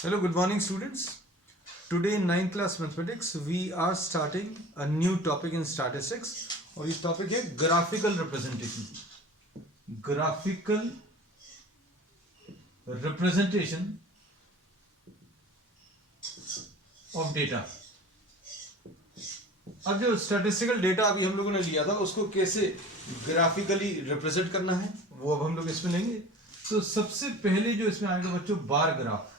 Hello, good morning, students. Today in 9th class mathematics we are starting a new topic in statistics और ये topic है graphical representation of data. अब जो statistical data अभी हम लोगों ने लिया था उसको कैसे ग्राफिकली रिप्रेजेंट करना है वो अब हम लोग इसमें लेंगे। तो सबसे पहले जो इसमें आएगा बच्चों बार ग्राफ।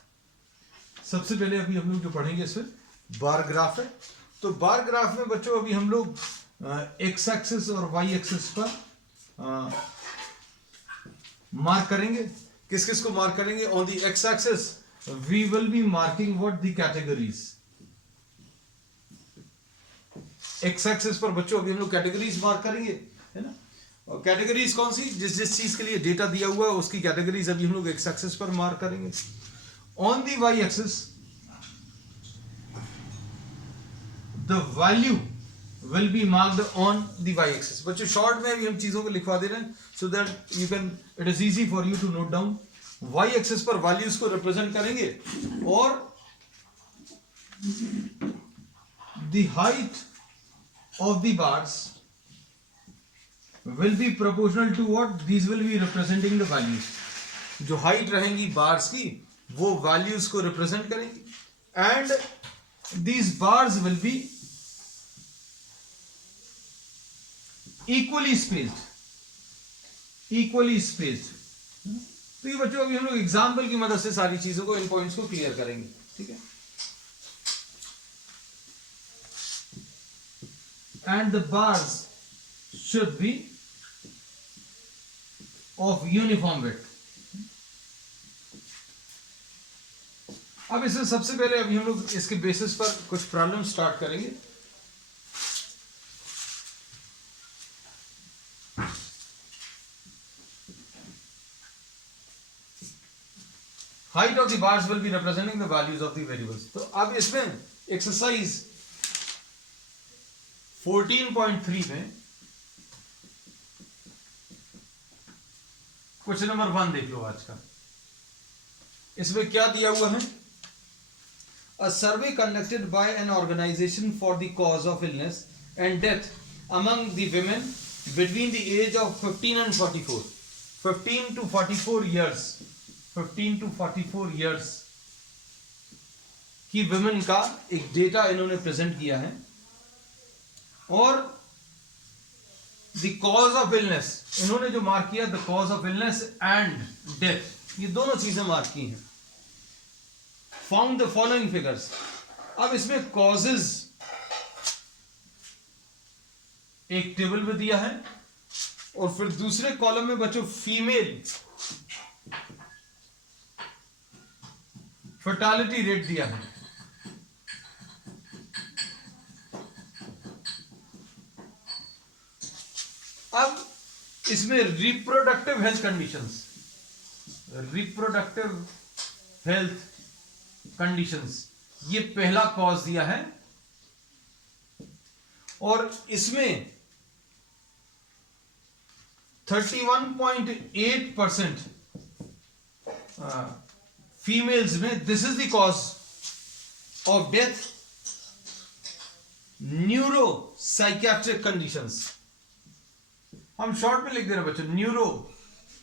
सबसे पहले अभी हम लोग जो पढ़ेंगे इसमें बार ग्राफ है। तो बार ग्राफ में बच्चों अभी हम लोग एक्स एक्सिस और वाई एक्सिस पर मार्क करेंगे। किस किस को मार्क करेंगे? On the X axis we will be marking what the categories. X axis पर बच्चों अभी हम लोग कैटेगरीज मार्क करेंगे, है ना। और कैटेगरीज कौन सी? जिस जिस चीज के लिए डेटा दिया हुआ है उसकी कैटेगरीज अभी हम लोग एक्स एक्सिस पर मार्क करेंगे। On the y-axis, the value will be marked on the y-axis. बच्चों शॉर्ट में अभी हम चीजों को लिखवा दे रहे हैं so that you can, it is easy for you to note down. y-axis पर values को represent करेंगे और the height of the bars will be proportional to what? These will be representing the values. जो height रहेंगी bars की वो values को represent करेंगे and these bars will be equally spaced. तो ये बच्चों अभी हम लोग एग्जाम्पल की मदद से सारी चीजों को, इन पॉइंट्स को क्लियर करेंगे, ठीक है। And the bars should be of uniform width. अब इससे सबसे पहले अभी हम लोग इसके बेसिस पर कुछ प्रॉब्लम स्टार्ट करेंगे। Height of the bars will be representing the values of the variables. तो अब इसमें एक्सरसाइज 14.3 में क्वेश्चन नंबर 1 देख लो आज का। इसमें क्या दिया हुआ है? A survey conducted by an organization for the cause of illness and death among the women between the age of 15 and 44. 15 to 44 years. 15 to 44 years की women का एक डेटा इन्होंने प्रेजेंट किया है और the cause of illness इन्होंने जो mark किया, the cause of illness and death, ये दोनों चीजें मार्क की हैं। Found the following figures. अब इसमें कॉजेज एक टेबल में दिया है और फिर दूसरे कॉलम में बच्चों फीमेल फर्टालिटी रेट दिया है। अब इसमें reproductive health conditions, reproductive health conditions, ये पहला कॉज दिया है और इसमें 31.8% फीमेल्स में this is the cause of death neuro psychiatric conditions. हम शॉर्ट में लिख दे रहे हैं बच्चों न्यूरो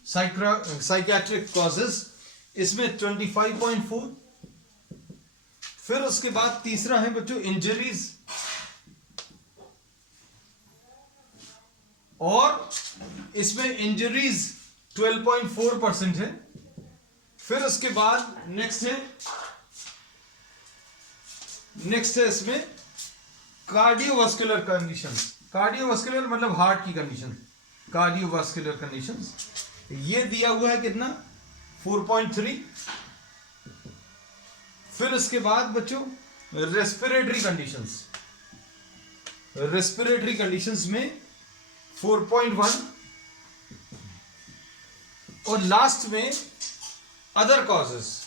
साइकियाट्रिक कॉजेस, इसमें 25.4। फिर उसके बाद तीसरा है बच्चों इंजरीज और इसमें इंजरीज 12.4% है। फिर उसके बाद नेक्स्ट है इसमें कार्डियोवास्कुलर कंडीशंस। कार्डियोवास्कुलर मतलब हार्ट की कंडीशन, कार्डियोवास्कुलर कंडीशंस ये दिया हुआ है कितना? 4.3। फिर उसके बाद बच्चों रेस्पिरेटरी कंडीशंस, रेस्पिरेटरी कंडीशंस में 4.1 और लास्ट में अदर कॉजेस।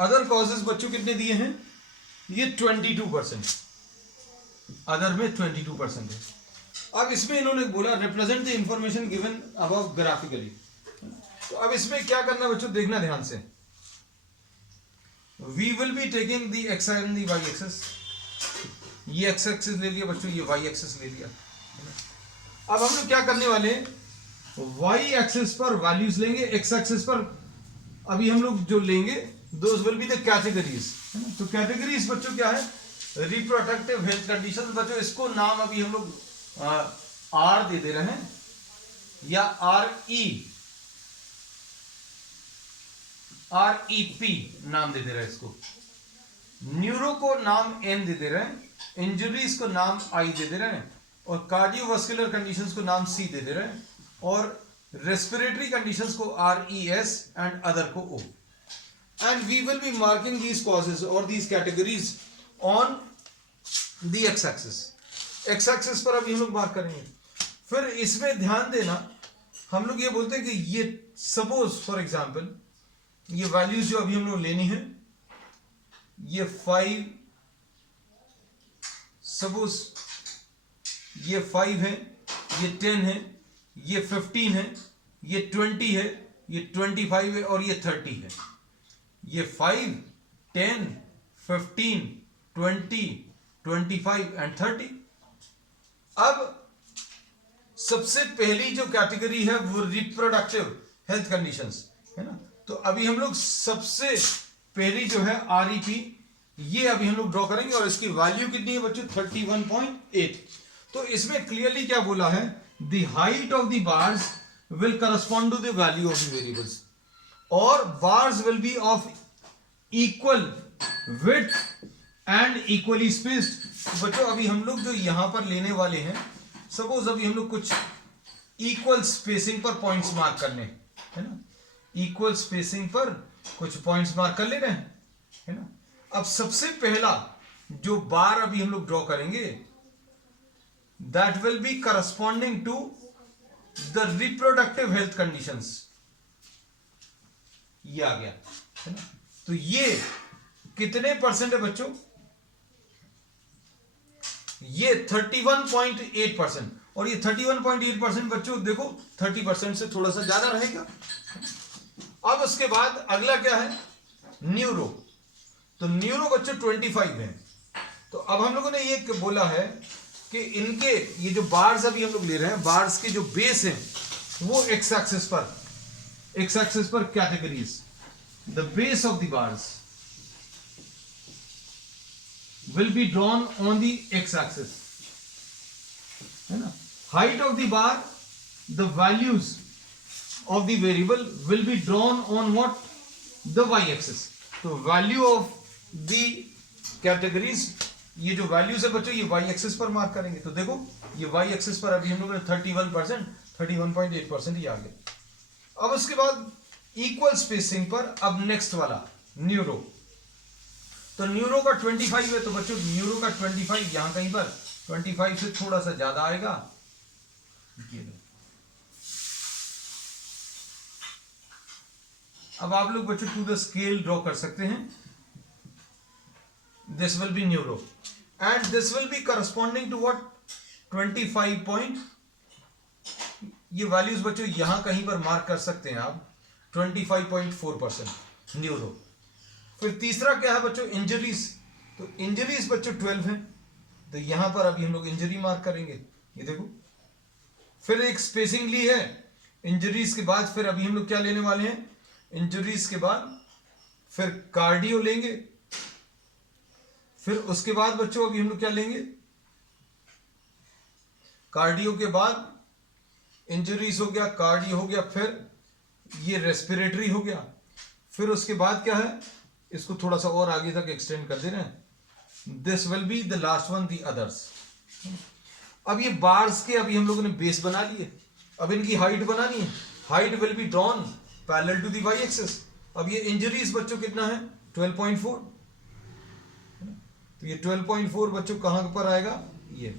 अदर कॉजेस बच्चों कितने दिए हैं? ये 22%, अदर में 22% है। अब इसमें इन्होंने बोला represent the information given above graphically. तो अब इसमें क्या करना है बच्चों, देखना ध्यान से। We will be taking the X and the Y axes, ये एक्स एक्सेस ले लिया बच्चों, ये वाई एक्सेस ले लिया। अब हम लोग क्या करने वाले हैं, वाई एक्सेस पर वैल्यूज लेंगे, एक्स एक्सेस पर अभी हम लोग जो लेंगे those will be the categories, है ना। तो कैटेगरीज बच्चों क्या है, रिप्रोडक्टिव हेल्थ कंडीशन बच्चों, इसको नाम अभी हम लोग आर दे रहे हैं या REP नाम दे रहे हैं इसको। न्यूरो को नाम N दे रहे हैं, इंजरीज को नाम I दे रहे हैं, और कार्डियोवास्कुलर कंडीशंस को नाम C दे रहे हैं, और रेस्पिरेटरी कंडीशंस को RES एंड अदर को O। And we will be marking these causes or these categories on the X axis. X axis पर अभी हम लोग मार्क करेंगे। फिर इसमें ध्यान देना, हम लोग ये बोलते हैं कि ये सपोज फॉर एग्जांपल ये वैल्यूज जो अभी हम लोग लेनी है, ये 5, सपोज ये 5 है, ये 10 है, ये 15 है, ये 20 है, ये 25 है और ये 30 है। ये 5, 10, 15, 20, 25 एंड 30। अब सबसे पहली जो कैटेगरी है वो रिप्रोडक्टिव हेल्थ कंडीशंस, है ना। तो अभी हम लोग सबसे पहली जो है REP, ये अभी हम लोग ड्रॉ करेंगे और इसकी वैल्यू कितनी है बच्चों, 31.8। तो इसमें क्लियरली क्या बोला है, the height of the bars will correspond to the value of the variables, और bars will be of equal width and equally spaced. बच्चों अभी हम लोग जो यहां पर लेने वाले हैं, सपोज अभी हम लोग कुछ इक्वल स्पेसिंग पर पॉइंट्स मार्क करने, है ना, इक्वल स्पेसिंग पर कुछ पॉइंट्स मार्क कर ले रहे हैं, है ना। अब सबसे पहला जो बार अभी हम लोग ड्रॉ करेंगे, that will be corresponding to the reproductive health conditions, ये आ गया, है ना। तो ये कितने परसेंट है बच्चों, ये 31.8%, और ये 31.8% बच्चों देखो 30% से थोड़ा सा ज्यादा रहेगा। अब उसके बाद अगला क्या है, न्यूरो। तो न्यूरो बच्चों 25 है। तो अब हम लोगों ने ये बोला है कि इनके ये जो बार्स अभी हम लोग ले रहे हैं, बार्स के जो बेस हैं वो एक्स एक्सिस पर categories, the base of the bars will be drawn on the x axis, है ना। height of the bar, the values of the variable will be drawn on what, the y axis। तो value of the categories, ये जो values है बच्चों ये y axis पर mark करेंगे। तो देखो ये y axis पर अभी हम लोगों ने 31%, 31.8% ही आ गया। अब उसके बाद इक्वल स्पेसिंग पर अब नेक्स्ट वाला न्यूरो। तो न्यूरो का 25 है, तो बच्चों न्यूरो का 25 यहां कहीं पर 25 से थोड़ा सा ज्यादा आएगा। अब आप लोग बच्चों टू द स्केल ड्रॉ कर सकते हैं। This will be neuro and this will be corresponding to what, 25 ये वैल्यूज बच्चों यहां कहीं पर मार्क कर सकते हैं आप, 25.4% न्यूरो। फिर तीसरा क्या है बच्चों, इंजरीज। तो इंजरीज बच्चों 12 है, तो यहां पर अभी हम लोग इंजरी मार्क करेंगे, ये देखो। फिर एक स्पेसिंग ली है इंजरीज के बाद, फिर अभी हम लोग क्या लेने वाले हैं, इंजरीज के बाद फिर कार्डियो लेंगे। फिर उसके बाद बच्चों अभी हम लोग क्या लेंगे, कार्डियो के बाद इंजरीज हो गया, कार्डियो हो गया, फिर ये रेस्पिरेटरी हो गया। फिर उसके बाद क्या है, इसको थोड़ा सा और आगे तक एक्सटेंड कर दे रहे हैं। This will be the last one, the others. अब ये बार्स के अभी हम लोगों ने बेस बना लिए, अब इनकी हाइट बनानी है। Height will be drawn parallel to the Y axis. अब ये इंजरीज बच्चों कितना है, 12.4। तो ये 12.4 बच्चों कहां पर आएगा, ये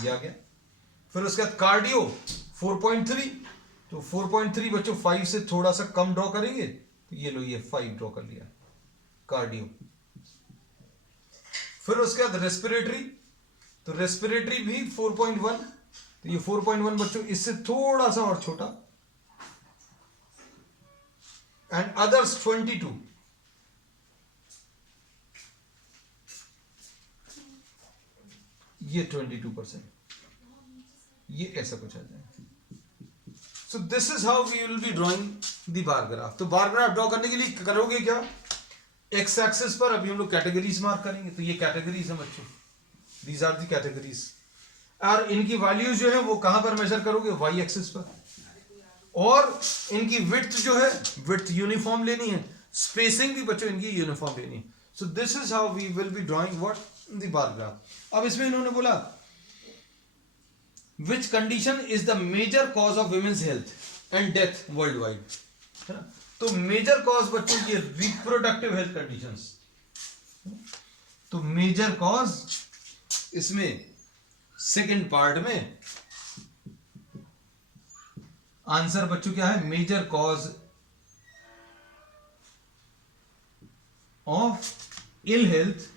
आ गया। फिर उसके बाद कार्डियो 4.3, तो 4.3 बच्चों 5 से थोड़ा सा कम ड्रॉ करेंगे, तो ये लो ये 5 ड्रॉ कर लिया कार्डियो। फिर उसके बाद रेस्पिरेटरी, तो रेस्पिरेटरी भी 4.1, तो ये 4.1 बच्चों इससे थोड़ा सा और छोटा, एंड अदर्स 22, ये 22%, ये ऐसा कुछ आ जाए। So this is how we will be drawing the bar graph. तो बार ग्राफ ड्रॉ करने के लिए करोगे क्या, एक्स एक्सिस पर अभी हम लोग कैटेगरीज मार्क करेंगे, तो ये कैटेगरीज है बच्चों, दीज आर दी कैटेगरीज, और इनकी वैल्यूज जो है वो कहां पर मेजर करोगे, वाई एक्सिस पर, और इनकी विड्थ जो है, विड्थ यूनिफॉर्म लेनी है, स्पेसिंग भी बच्चों इनकी यूनिफॉर्म लेनी है। So this is how we will be drawing what, the bar graph. अब इसमें इन्होंने बोला which condition is the major cause of women's health and death world wide, है ना। तो मेजर कॉज बच्चों की रिप्रोडक्टिव हेल्थ कंडीशंस, तो मेजर कॉज इसमें सेकंड पार्ट में आंसर बच्चों क्या है, major cause of ill health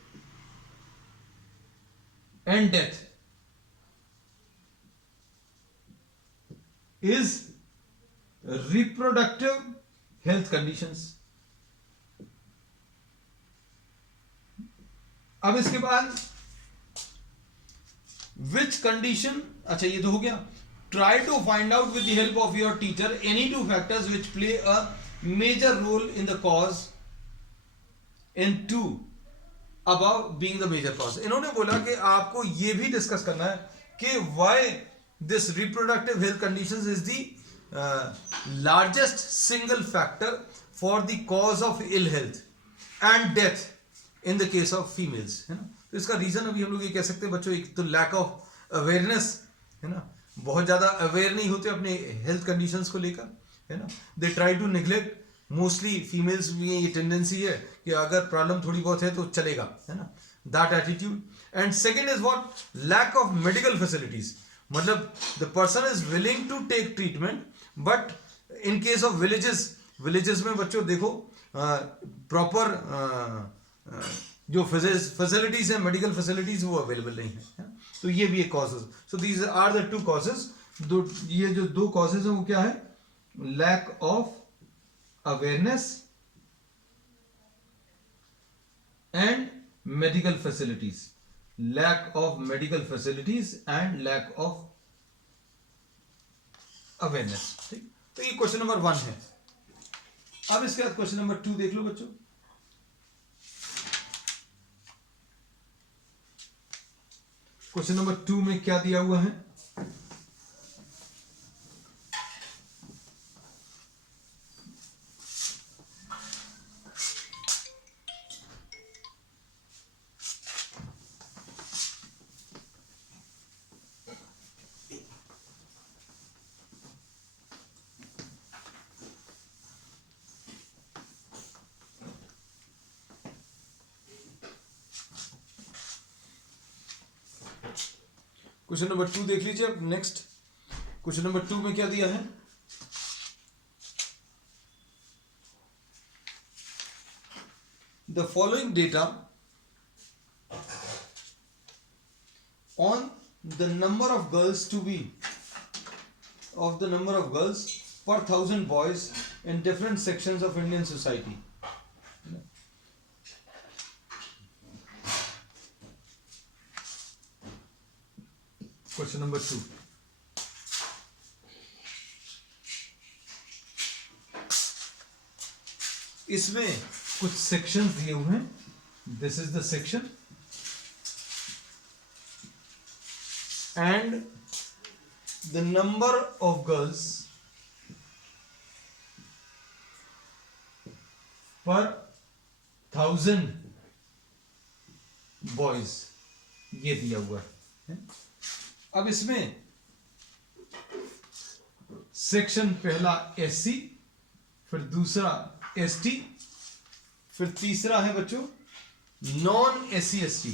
and death is reproductive health conditions. अब इसके बाद विच कंडीशन, अच्छा ये तो हो गया। Try to find out with the help of your teacher any two factors which play a major role in the cause in to about being the major cause. इन्होंने बोला कि आपको यह भी डिस्कस करना है कि why this reproductive health conditions is the largest single factor for the cause of ill health and death in the case of females, है ना। तो इसका रीजन अभी हम लोग ये कह सकते हैं बच्चों, एक तो लैक ऑफ अवेयरनेस, है ना, बहुत ज्यादा अवेयर नहीं होते अपने हेल्थ कंडीशंस को लेकर, है ना। They try to neglect, mostly females में ये टेंडेंसी है कि अगर प्रॉब्लम थोड़ी बहुत है तो चलेगा, है ना, that attitude. And second is what, lack of medical facilities, मतलब the person is willing to take treatment but in case of villages में बच्चों देखो प्रॉपर जो फैसिलिटीज है, मेडिकल फैसिलिटीज वो अवेलेबल नहीं है, तो ये भी एक causes. So these are the two causes, ये जो दो कॉजेज हैं वो क्या है, lack of awareness and medical facilities, lack of medical facilities and lack of awareness, ठीक। तो ये क्वेश्चन नंबर 1 है। अब इसके बाद क्वेश्चन नंबर 2 देख लो बच्चों। क्वेश्चन नंबर 2 में क्या दिया हुआ है, क्वेश्चन नंबर 2 देख लीजिए। अब नेक्स्ट क्वेश्चन नंबर 2 में क्या दिया है, the following data on the number of girls to be of the number of girls per 1000 boys in different sections of Indian society. Question number 2, इसमें कुछ सेक्शंस दिए हुए हैं, this is the section and the number of girls per 1000 boys, ये दिया हुआ है। अब इसमें सेक्शन पहला एससी, फिर दूसरा एसटी, फिर तीसरा है बच्चों नॉन एससी एसटी,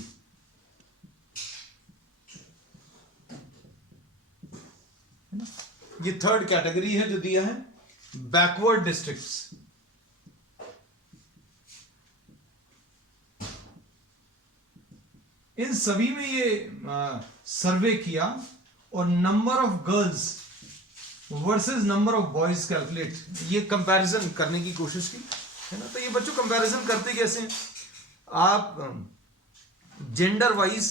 ये थर्ड कैटेगरी है जो दिया है, बैकवर्ड डिस्ट्रिक्ट्स। इन सभी में ये सर्वे किया और number of girls versus number of boys calculate, ये कंपैरिजन करने की कोशिश की, है ना। तो ये बच्चों कंपैरिजन करते कैसे हैं, आप जेंडर वाइज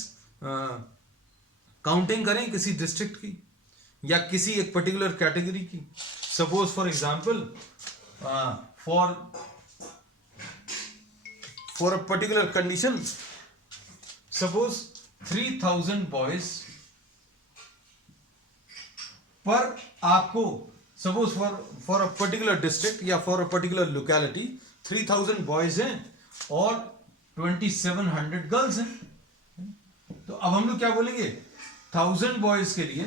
काउंटिंग करें किसी डिस्ट्रिक्ट की या किसी एक पर्टिकुलर कैटेगरी की। Suppose for example for a particular condition, suppose 3000 boys पर आपको, suppose for a particular district या for a particular locality 3000 boys हैं और 2700 गर्ल्स हैं। तो अब हम लोग क्या बोलेंगे, 1000 बॉयज के लिए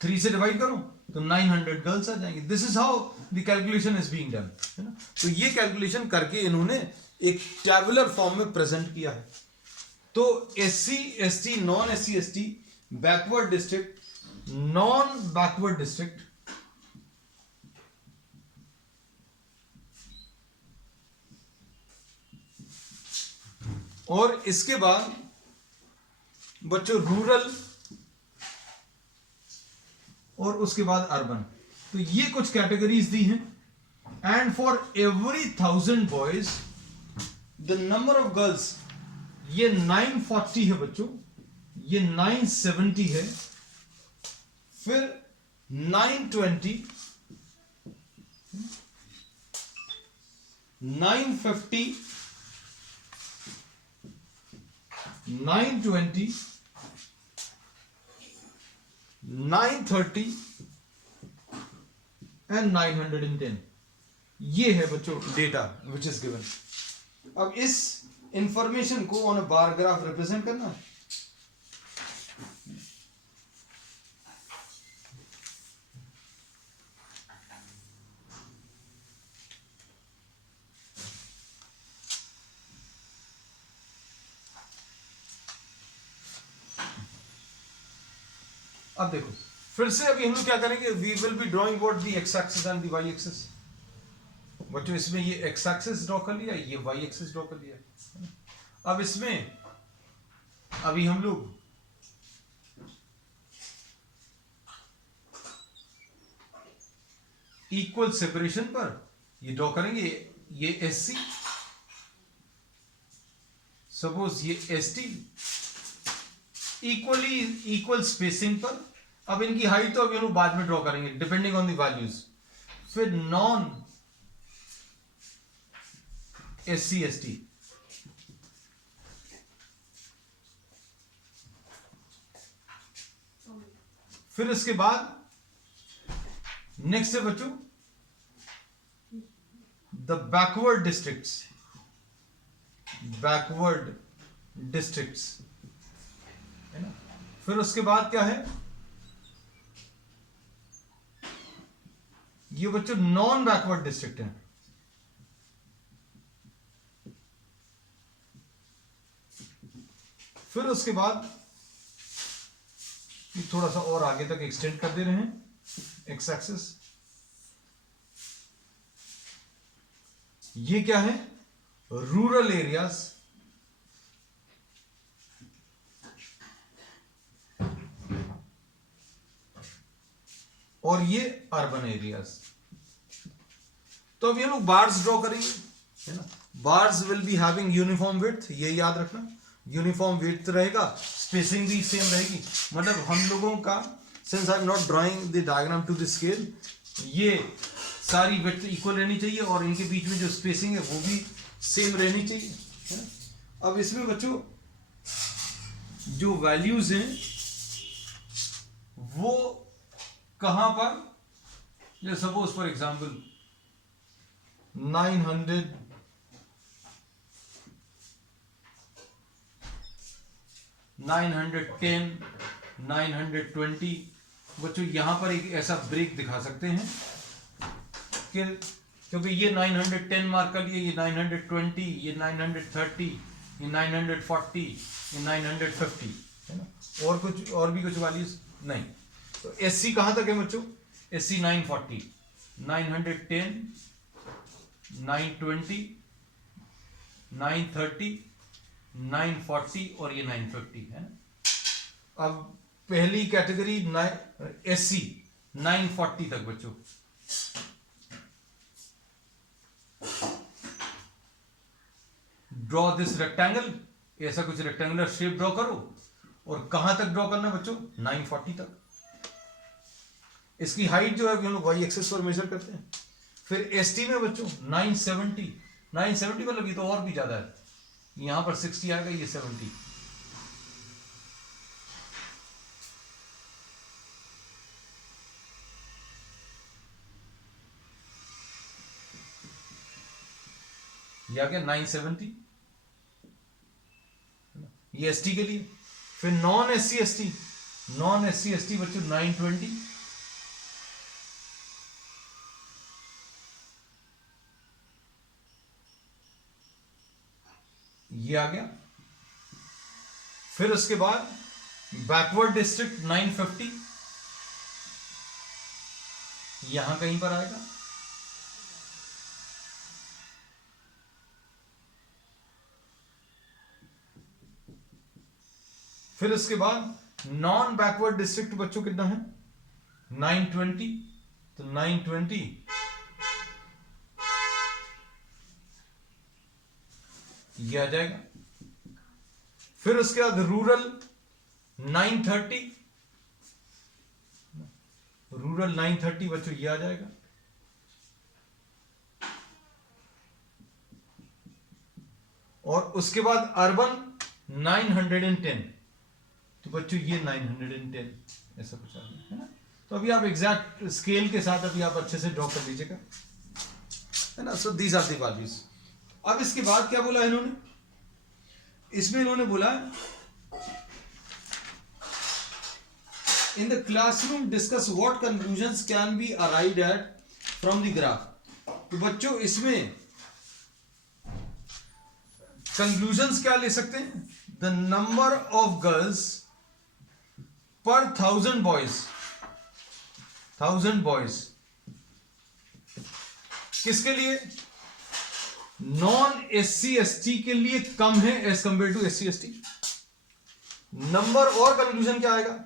3 से डिवाइड करो तो 900 गर्ल्स आ जाएंगे। This is how the calculation is being done, है ना। तो ये कैलकुलेशन करके इन्होंने एक टैबुलर फॉर्म में प्रेजेंट किया है। तो SC ST non SC ST backward district, non backward district, और इसके बाद बच्चों रूरल और उसके बाद अर्बन। तो ये कुछ कैटेगरीज दी हैं। And for every 1000 boys the number of girls, ये 940 है बच्चों, ये 970 है, फिर 920, 950, 920, 930 एंड 910। ये है बच्चों डेटा विच इज गिवन। अब इस इंफॉर्मेशन को on a bar graph represent करना है। अब देखो फिर से अभी हम लोग क्या करेंगे, we will be drawing what the X axis and the Y axis. बच्चों इसमें ये एक्स एक्सिस ड्रॉ कर लिया, ये वाई एक्सिस ड्रॉ कर लिया। अब इसमें अभी हम लोग इक्वल सेपरेशन पर ये ड्रॉ करेंगे, ये SC, सपोज ये ST, इक्वली इक्वल स्पेसिंग पर। अब इनकी हाइट तो अभी हम लोग बाद में ड्रॉ करेंगे डिपेंडिंग ऑन द वैल्यूज। फिर नॉन SC ST, फिर इसके बाद नेक्स्ट है बच्चों the backward districts, backward districts, है ना। फिर उसके बाद क्या है, ये बच्चों नॉन बैकवर्ड डिस्ट्रिक्ट है। फिर उसके बाद थोड़ा सा और आगे तक एक्सटेंड कर दे रहे हैं एक्स एक्सिस। ये क्या है, रूरल एरियाज, और ये अर्बन एरियाज। तो अब ये लोग बार्स ड्रॉ करेंगे, है ना। Bars will be having uniform width, ये याद रखना, यूनिफॉर्म विड्थ रहेगा, स्पेसिंग भी सेम रहेगी। मतलब हम लोगों का, since I am not drawing the diagram to the scale, ये सारी विड्थ इक्वल रहनी चाहिए और इनके बीच में जो स्पेसिंग है वो भी सेम रहनी चाहिए, है ना। अब इसमें बच्चों जो वैल्यूज हैं वो कहां पर, जैसे सपोज फॉर एग्जांपल 900, 910, 920, बच्चों यहां पर एक ऐसा ब्रेक दिखा सकते हैं कि क्योंकि ये 910 मार्क कर लिए, ये 920, ये 930, ये 940, ये 950, है ना। और कुछ और भी कुछ वैल्यूज नहीं। तो SC कहां तक है बच्चों, SC 940, 910, 920, 930, 940 और ये 950 है ना। अब पहली कैटेगरी एससी 940 तक बच्चों। ड्रॉ दिस रेक्टेंगल, ऐसा कुछ रेक्टेंगुलर शेप ड्रॉ करो। और कहां तक ड्रॉ करना बच्चों? 940 तक। इसकी हाइट जो है हम लोग वाई एक्सेस पर मेजर करते हैं। फिर एसटी में बच्चों 970 मतलब ये तो और भी ज्यादा है, यहां पर 60 आएगा, ये 70। ये आ गया 970, ये एसटी के लिए। फिर नॉन एससी एसटी बच्चों 920, ये आ गया। फिर उसके बाद बैकवर्ड डिस्ट्रिक्ट 950, यहां कहीं पर आएगा। फिर उसके बाद नॉन बैकवर्ड डिस्ट्रिक्ट बच्चों कितना है? 920, तो 920 ये आ जाएगा। फिर उसके बाद रूरल 930, बच्चों ये आ जाएगा। और उसके बाद अर्बन 910, तो बच्चों ये 910 ऐसा कुछ आ गया है ना। तो अभी आप एग्जैक्ट स्केल के साथ अभी आप अच्छे से ड्रॉ कर लीजिएगा, है ना। So these are the values. अब इसके बाद क्या बोला इन्होंने? इसमें इन्होंने बोला in the classroom discuss what conclusions can be arrived at from the graph. तो बच्चों इसमें कंक्लूजंस क्या ले सकते हैं? The number of girls per 1000 boys किसके लिए? नॉन एससी एसटी के लिए कम है as compare to SC ST. Number और कंक्लूजन क्या आएगा?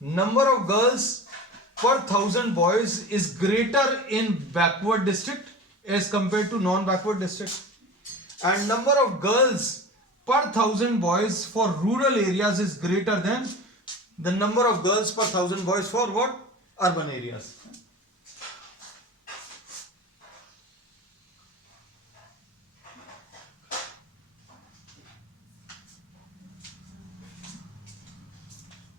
Number of girls per 1000 boys is greater in backward district as compare to non backward district, and number of girls per 1000 boys for rural areas is greater than the number of girls per 1000 boys for what? Urban areas.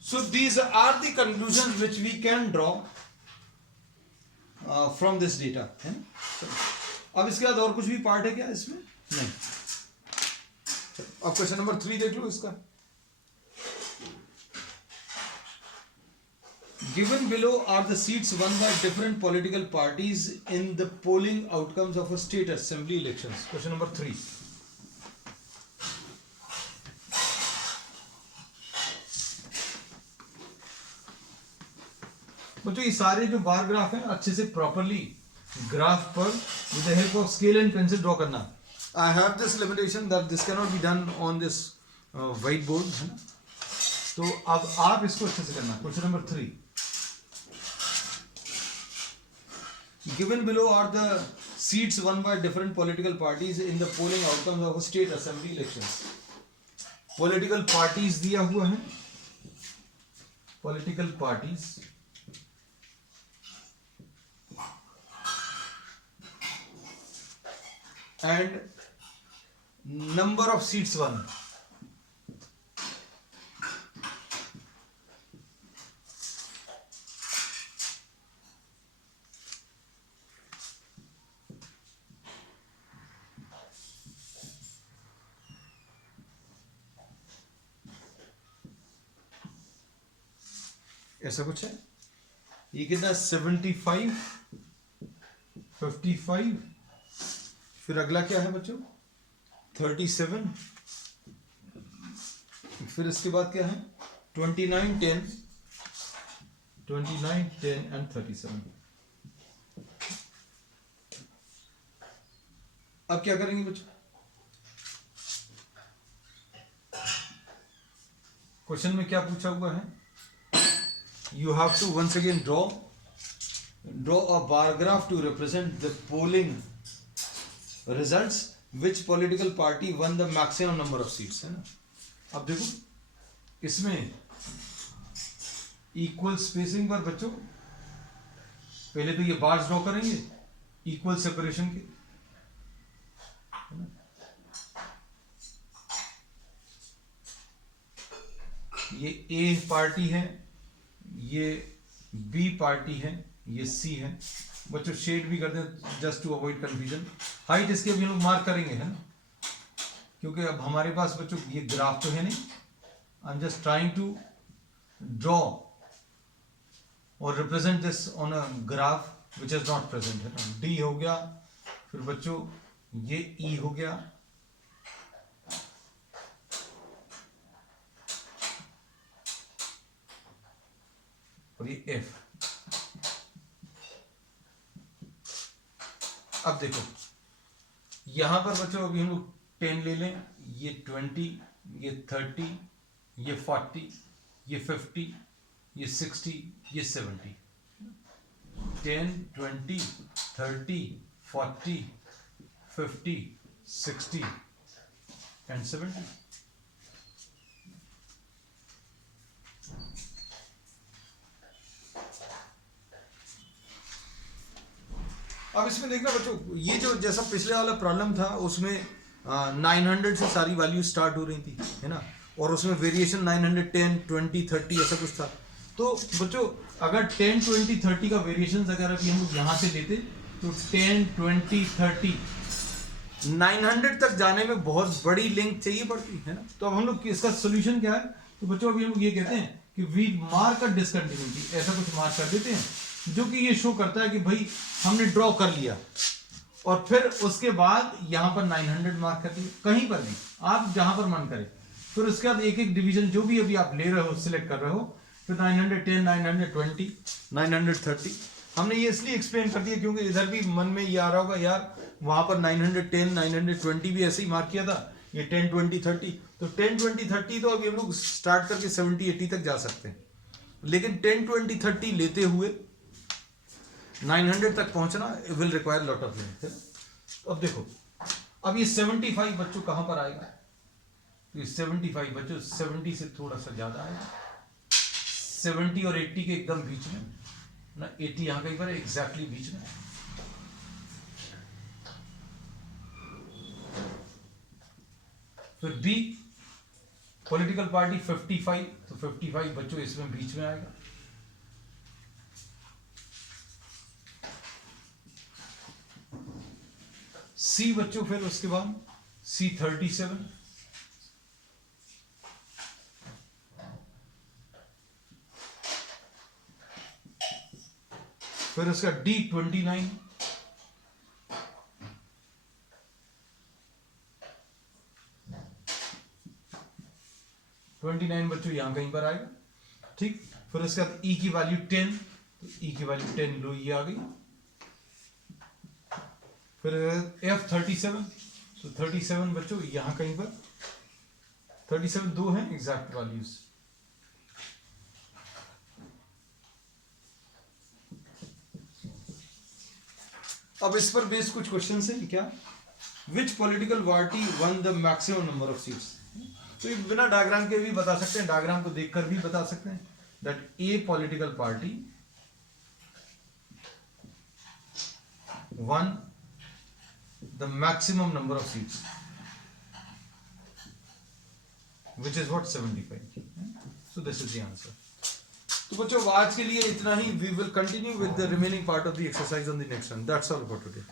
So these are the conclusions which we can draw from this data, है ना? अब इसके बाद और कुछ भी part है क्या इसमें? नहीं। अब क्वेश्चन नंबर 3 देख लो इसका। Given below are the seats won by different political parties in the polling outcomes of a state assembly elections. Question number 3. बच्चों ये सारे जो बार ग्राफ हैं अच्छे से प्रॉपरली ग्राफ पर with the help of scale and pencil draw करना। I have this limitation that this cannot be done on this white board, है ना। तो अब आप इसको अच्छे से करना। Question number 3, given below are the seats won by different political parties in the polling outcomes of a state assembly elections. Political parties दिया हुआ है, political parties and number of seats won. ऐसा कुछ है। ये कितना? 75, 55, फिर अगला क्या है बच्चों? 37, फिर इसके बाद क्या है? 29, 10 एंड 37। अब क्या करेंगे बच्चों? क्वेश्चन में क्या पूछा हुआ है, you have to once again draw a bar graph to represent the polling results which political party won the maximum number of seats, है ना। अब देखो इसमें इक्वल स्पेसिंग पर बच्चों पहले तो ये बार्स ड्रॉ करेंगे इक्वल सेपरेशन के, है ना। ये ए पार्टी है, ये बी पार्टी है, ये सी है। बच्चों शेड भी कर दें just to avoid confusion. Height इसके भी हम लोग मार्क करेंगे, है ना, क्योंकि अब हमारे पास बच्चों ये ग्राफ तो है नहीं, I am just trying to draw और represent this on a graph which is not present, है ना। डी हो गया, फिर बच्चों ये ई हो गया, और ये एफ। अब देखो यहां पर बच्चों अभी हम लोग 10 ले लें, ये 20, ये 30, ये 40, ये 50, ये 60, ये 70, 10, 20, 30, 40, 50, 60 एंड 70। अब इसमें देखना बच्चों, ये जो जैसा पिछले वाला प्रॉब्लम था उसमें 900 से सारी वैल्यू स्टार्ट हो रही थी, है ना, और उसमें वेरिएशन 910, 20, 30 ऐसा कुछ था। तो बच्चों अगर 10, 20, 30 का वेरिएशन अगर अभी हम लोग यहाँ से लेते तो 10, 20, 30 900 तक जाने में बहुत बड़ी लिंक चाहिए पड़ती है ना। तो अब हम लोग इसका सोल्यूशन क्या है, तो बच्चों अभी हम लोग ये कहते हैं कि वी मार्क अ डिसकंटिन्यूटी, ऐसा कुछ मार्क कर देते हैं जो कि ये शो करता है कि भाई हमने ड्रॉ कर लिया, और फिर उसके बाद यहां पर 900 मार्क कर दिया, कहीं पर भी आप जहां पर मन करे। फिर उसके बाद एक एक डिवीजन जो भी अभी आप ले रहे हो, सिलेक्ट कर रहे हो, फिर 910, 920, 930। हमने ये इसलिए एक्सप्लेन कर दिया क्योंकि इधर भी मन में ये आ रहा होगा यार वहां पर 910, 920 भी ऐसे ही मार्क किया था, ये 10, 20, 30, तो 10, 20, 30 तो अभी हम लोग स्टार्ट करके 70, 80 तक जा सकते हैं, लेकिन 10, 20, 30 लेते हुए 900 तक पहुंचना will require lot of length, है। अब देखो अब ये 75 बच्चों कहां पर आएगा, तो ये 75 बच्चों 70 से थोड़ा सा ज्यादा आएगा, 70 और 80 के एकदम बीच में ना, 80 यहां कहीं पर एग्जैक्टली बीच में। फिर बी पॉलिटिकल पार्टी 55, तो 55 बच्चों इसमें बीच में आएगा। सी बच्चों फिर उसके बाद सी 37, फिर उसका डी 29, बच्चों यहां कहीं पर आएगा, ठीक। फिर उसके बाद ई की वैल्यू 10, तो ई की वैल्यू 10 लो ये आ गई। फिर F 37, तो 37 बच्चों यहां कहीं पर, 37 दो हैं एग्जैक्ट वैल्यूज। अब इस पर बेस्ड कुछ क्वेश्चन है, क्या विच political party won the maximum number of seats. तो ये बिना डायग्राम के भी बता सकते हैं, डायग्राम को देखकर भी बता सकते हैं that A political party one the maximum number of seats, which is what 75. So this is the answer. तो बच्चों आज के लिए इतना ही. We will continue with the remaining part of the exercise on the next one. That's all for today.